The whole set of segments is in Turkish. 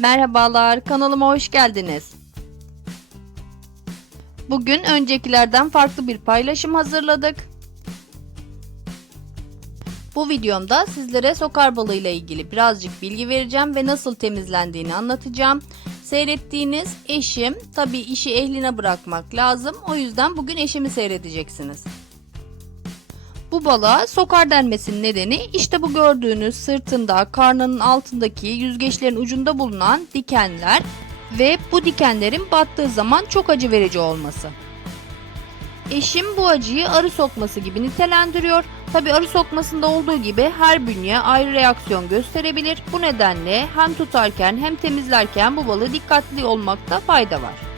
Merhabalar, kanalıma hoş geldiniz. Bugün öncekilerden farklı bir paylaşım hazırladık. Bu videomda sizlere sokar balığı ile ilgili birazcık bilgi vereceğim ve nasıl temizlendiğini anlatacağım. Seyrettiğiniz eşim, tabi işi ehline bırakmak lazım. O yüzden bugün eşimi seyredeceksiniz. Bu balığa sokar denmesinin nedeni işte bu gördüğünüz sırtında, karnının altındaki yüzgeçlerin ucunda bulunan dikenler ve bu dikenlerin battığı zaman çok acı verici olması. Eşim bu acıyı arı sokması gibi nitelendiriyor. Tabi arı sokmasında olduğu gibi her bünye ayrı reaksiyon gösterebilir. Bu nedenle hem tutarken hem temizlerken bu balığı dikkatli olmakta fayda var.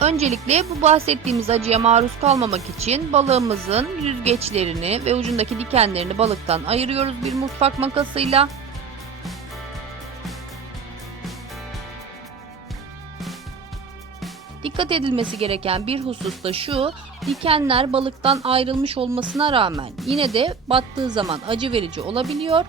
Öncelikle bu bahsettiğimiz acıya maruz kalmamak için balığımızın yüzgeçlerini ve ucundaki dikenlerini balıktan ayırıyoruz bir mutfak makasıyla. Dikkat edilmesi gereken bir husus da şu, dikenler balıktan ayrılmış olmasına rağmen yine de battığı zaman acı verici olabiliyor.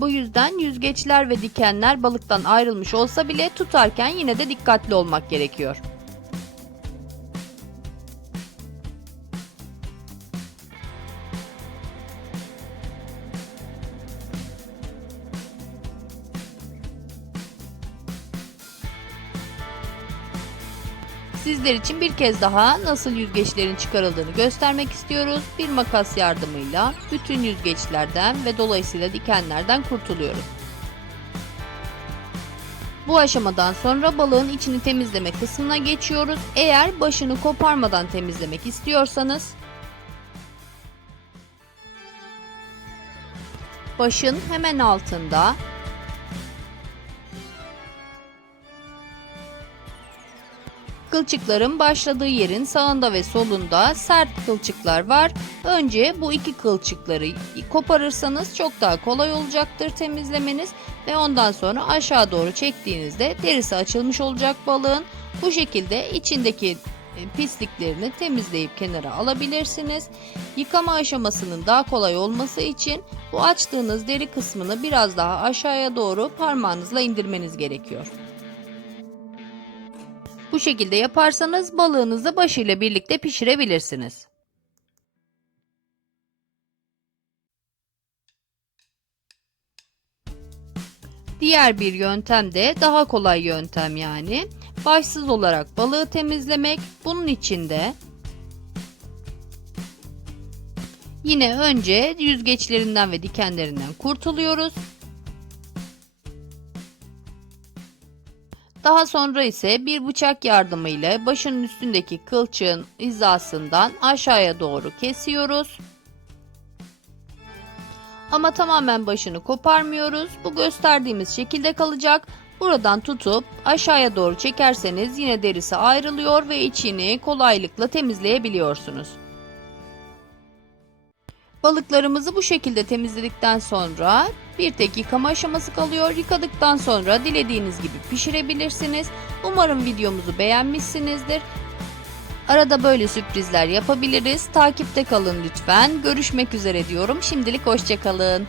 Bu yüzden yüzgeçler ve dikenler balıktan ayrılmış olsa bile tutarken yine de dikkatli olmak gerekiyor. Sizler için bir kez daha nasıl yüzgeçlerin çıkarıldığını göstermek istiyoruz. Bir makas yardımıyla bütün yüzgeçlerden ve dolayısıyla dikenlerden kurtuluyoruz. Bu aşamadan sonra balığın içini temizleme kısmına geçiyoruz. Eğer başını koparmadan temizlemek istiyorsanız başın hemen altında Kılçıkların başladığı yerin sağında ve solunda sert kılçıklar var. Önce bu iki kılçıkları koparırsanız çok daha kolay olacaktır temizlemeniz ve ondan sonra aşağı doğru çektiğinizde derisi açılmış olacak balığın. Bu şekilde içindeki e, pisliklerini temizleyip kenara alabilirsiniz. Yıkama aşamasının daha kolay olması için bu açtığınız deri kısmını biraz daha aşağıya doğru parmağınızla indirmeniz gerekiyor. Bu şekilde yaparsanız balığınızı başıyla birlikte pişirebilirsiniz. Diğer bir yöntem de daha kolay yöntem yani. Başsız olarak balığı temizlemek. Bunun için de yine önce yüzgeçlerinden ve dikenlerinden kurtuluyoruz. Daha sonra ise bir bıçak yardımıyla başının üstündeki kılçığın hizasından aşağıya doğru kesiyoruz. Ama tamamen başını koparmıyoruz. Bu gösterdiğimiz şekilde kalacak. Buradan tutup aşağıya doğru çekerseniz yine derisi ayrılıyor ve içini kolaylıkla temizleyebiliyorsunuz. Balıklarımızı bu şekilde temizledikten sonra bir tek yıkama aşaması kalıyor. Yıkadıktan sonra dilediğiniz gibi pişirebilirsiniz. Umarım videomuzu beğenmişsinizdir. Arada böyle sürprizler yapabiliriz. Takipte kalın lütfen. Görüşmek üzere diyorum. Şimdilik hoşçakalın.